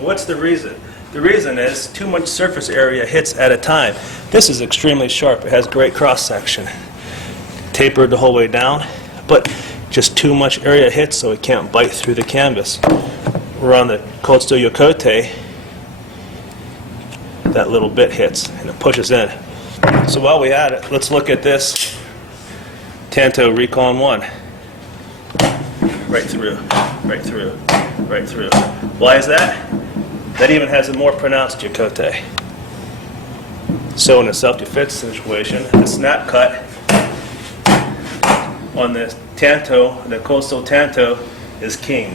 What's the reason? The reason is too much surface area hits at a time. This is extremely sharp. It has great cross section. Tapered the whole way down, but just too much area hits so it can't bite through the canvas. Where on the Cold Steel Yokote, that little bit hits and it pushes in. So while we at it, let's look at this Tanto Recon 1. Right through, right through, right through. Why is that? That even has a more pronounced Yokote. So in a self-defense situation, the snap cut on the Tanto, the Cold Steel Tanto, is king.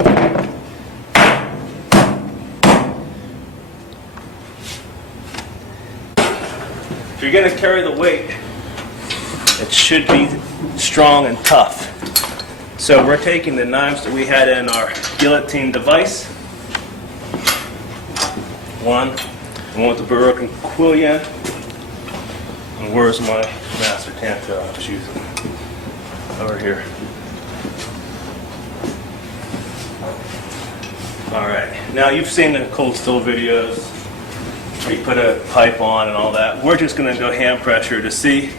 If you're going to carry the weight, it should be strong and tough. So we're taking the knives that we had in our guillotine device. One with the Baroque and Quillian. And where's my Master Tanto I was using? Over here. Alright, now you've seen the Cold Steel videos where you put a pipe on and all that. We're just going to go hand pressure to see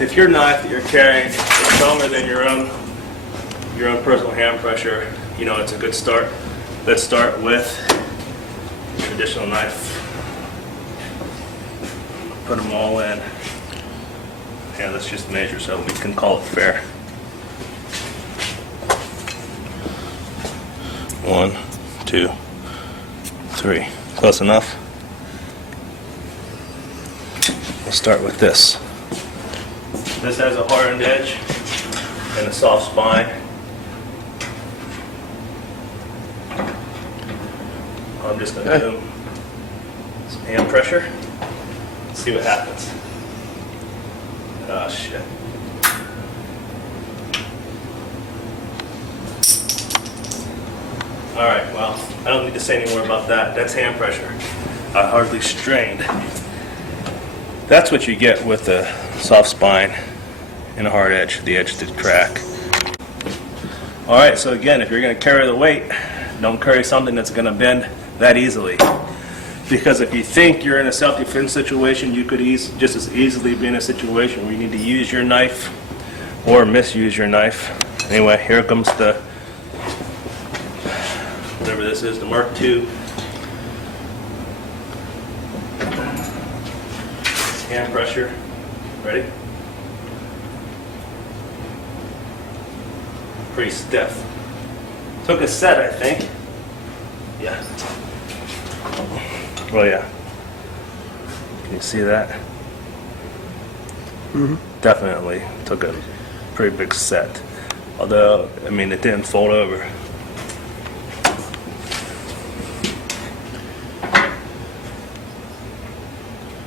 if your knife that you're carrying is stronger than your own personal hand pressure. You know, it's a good start. Let's start with a traditional knife. Put them all in. Yeah, let's just measure so we can call it fair. 1, 2, 3. Close enough? We'll start with this. This has a hardened edge and a soft spine. I'm just going to do some hand pressure. See what happens. Oh shit. Alright, well, I don't need to say any more about that. That's hand pressure. I hardly strained. That's what you get with a soft spine and a hard edge. The edge did crack. Alright, so again, if you're going to carry the weight, don't carry something that's going to bend that easily. Because if you think you're in a self-defense situation, you could just as easily be in a situation where you need to use your knife or misuse your knife. Anyway, here comes the, whatever this is, the Mark II. Hand pressure. Ready? Pretty stiff. Took a set, I think. Yeah. Oh yeah. Can you see that? Mm-hmm. Definitely took a pretty big set. Although, I mean, it didn't fold over.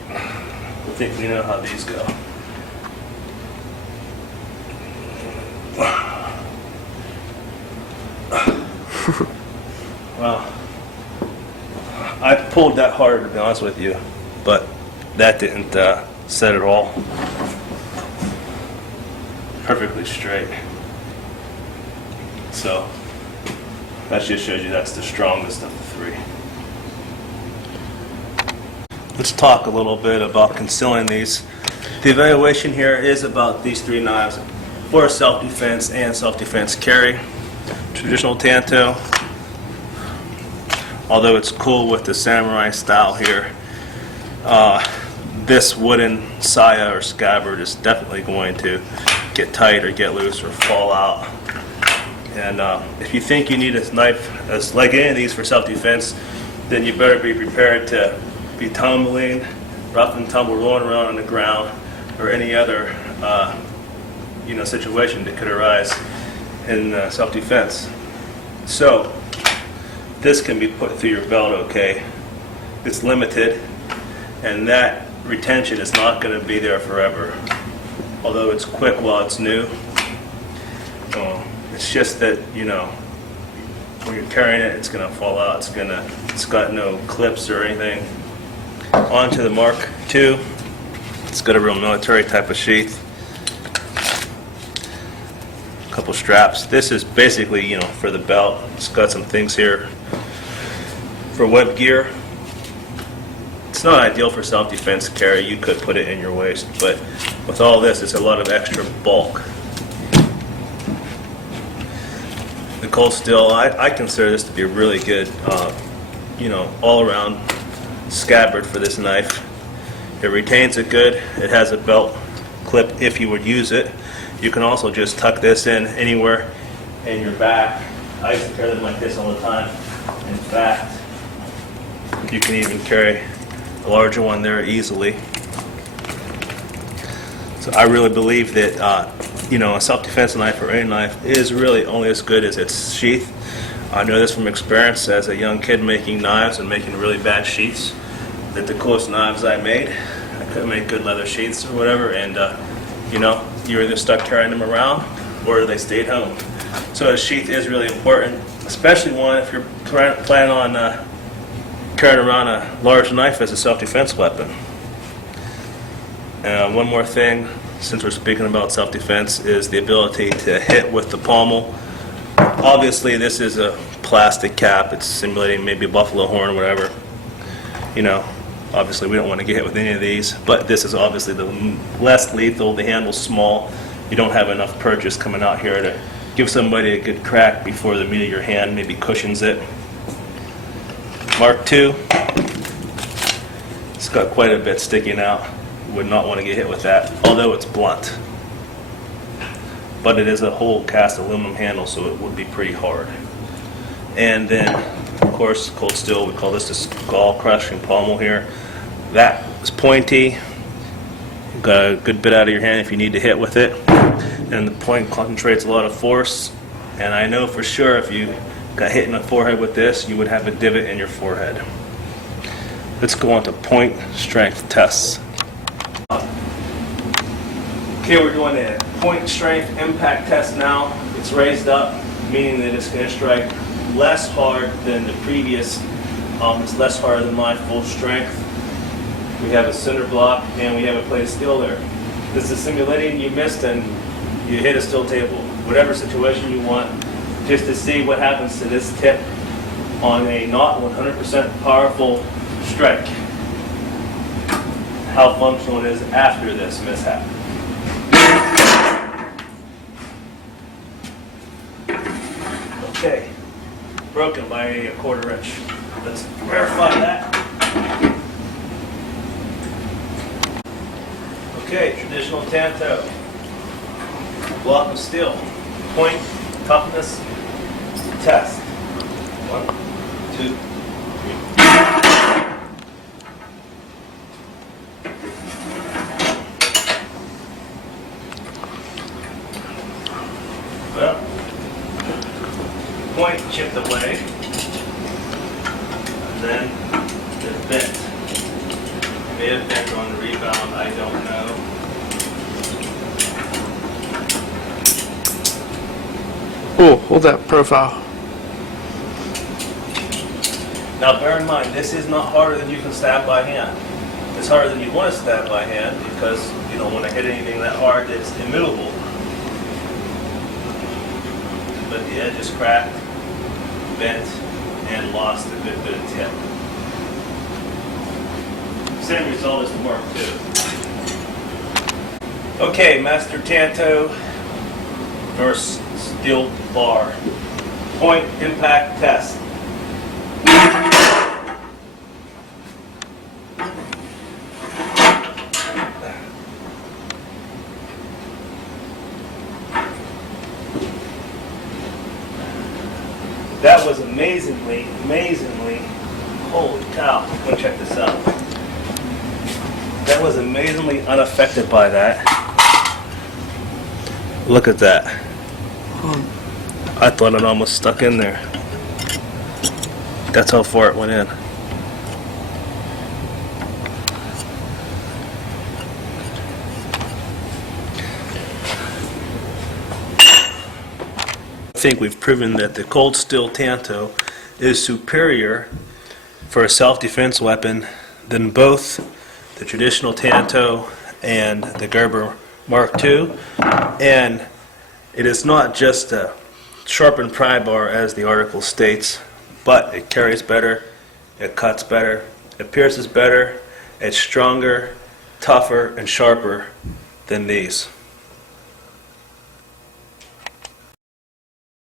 I think we know how these go. Well, I pulled that hard, to be honest with you, but that didn't set at all. Perfectly straight. So that just shows you that's the strongest of the three. Let's talk a little bit about concealing these. The evaluation here is about these three knives for self-defense and self-defense carry. Traditional Tanto, although it's cool with the samurai style here, this wooden saya or scabbard is definitely going to get tight or get loose or fall out. And if you think you need a knife as like any of these for self-defense, then you better be prepared to be tumbling, rough and tumble, rolling around on the ground, or any other situation that could arise in self-defense. So this can be put through your belt, okay? It's limited, and that retention is not going to be there forever. Although it's quick while it's new, it's just that, when you're carrying it, it's going to fall out. It's got no clips or anything. On to the Mark II. It's got a real military type of sheath. A couple straps. This is basically, for the belt. It's got some things here for web gear. It's not ideal for self-defense carry. You could put it in your waist, but with all this, it's a lot of extra bulk. The cold steel, I consider this to be a really good, all-around scabbard for this knife. It retains it good. It has a belt clip if you would use it. You can also just tuck this in anywhere in your back. I used to carry them like this all the time. In fact, you can even carry a larger one there easily. So I really believe that a self-defense knife or any knife is really only as good as its sheath. I know this from experience as a young kid making knives and making really bad sheaths, that the coolest knives I made, I couldn't make good leather sheaths or whatever, and you're either stuck carrying them around or they stayed home. So a sheath is really important, especially one if you're planning on carrying around a large knife as a self-defense weapon. One more thing, since we're speaking about self-defense, is the ability to hit with the pommel. Obviously, this is a plastic cap. It's simulating maybe a buffalo horn or whatever. Obviously, we don't want to get hit with any of these, but this is obviously the less lethal. The handle's small. You don't have enough purchase coming out here to give somebody a good crack before the meat of your hand maybe cushions it. Mark II, it's got quite a bit sticking out. Would not want to get hit with that, although it's blunt. But it is a whole cast aluminum handle, so it would be pretty hard. And then, of course, cold steel, we call this the skull crushing pommel here. That is pointy. You've got a good bit out of your hand if you need to hit with it. And the point concentrates a lot of force. And I know for sure if you got hit in the forehead with this, you would have a divot in your forehead. Let's go on to point strength tests. Okay, we're doing a point strength impact test now. It's raised up, meaning that it's going to strike less hard than the previous. It's less hard than my full strength. We have a cinder block and we have a plate of steel there. This is simulating you missed and you hit a steel table. Whatever situation you want, just to see what happens to this tip on a not 100% powerful strike. How functional it is after this mishap. Okay, broken by a 1/4 inch. Let's verify that. Okay, traditional Tanto. Block of steel. Point toughness test. 1, 2, 3. Well, point chipped away, and then it's bent. May have bent on the rebound, I don't know. Oh, hold that profile. Now bear in mind, this is not harder than you can stab by hand. It's harder than you want to stab by hand because you don't want to hit anything that hard that's immovable. But the edge is cracked, bent, and lost a good bit of tip. Same result as the Mark II. Okay, Master Tanto versus steel bar. Point impact test. That was amazingly, holy cow, go check this out. That was amazingly unaffected by that. Look at that. I thought it almost stuck in there. That's how far it went in. I think we've proven that the cold steel Tanto is superior for a self-defense weapon than both the traditional Tanto and the Gerber Mark II. And it is not just a sharpened pry bar as the article states, but it carries better, It cuts better. It pierces better. It's stronger, tougher, and sharper than these.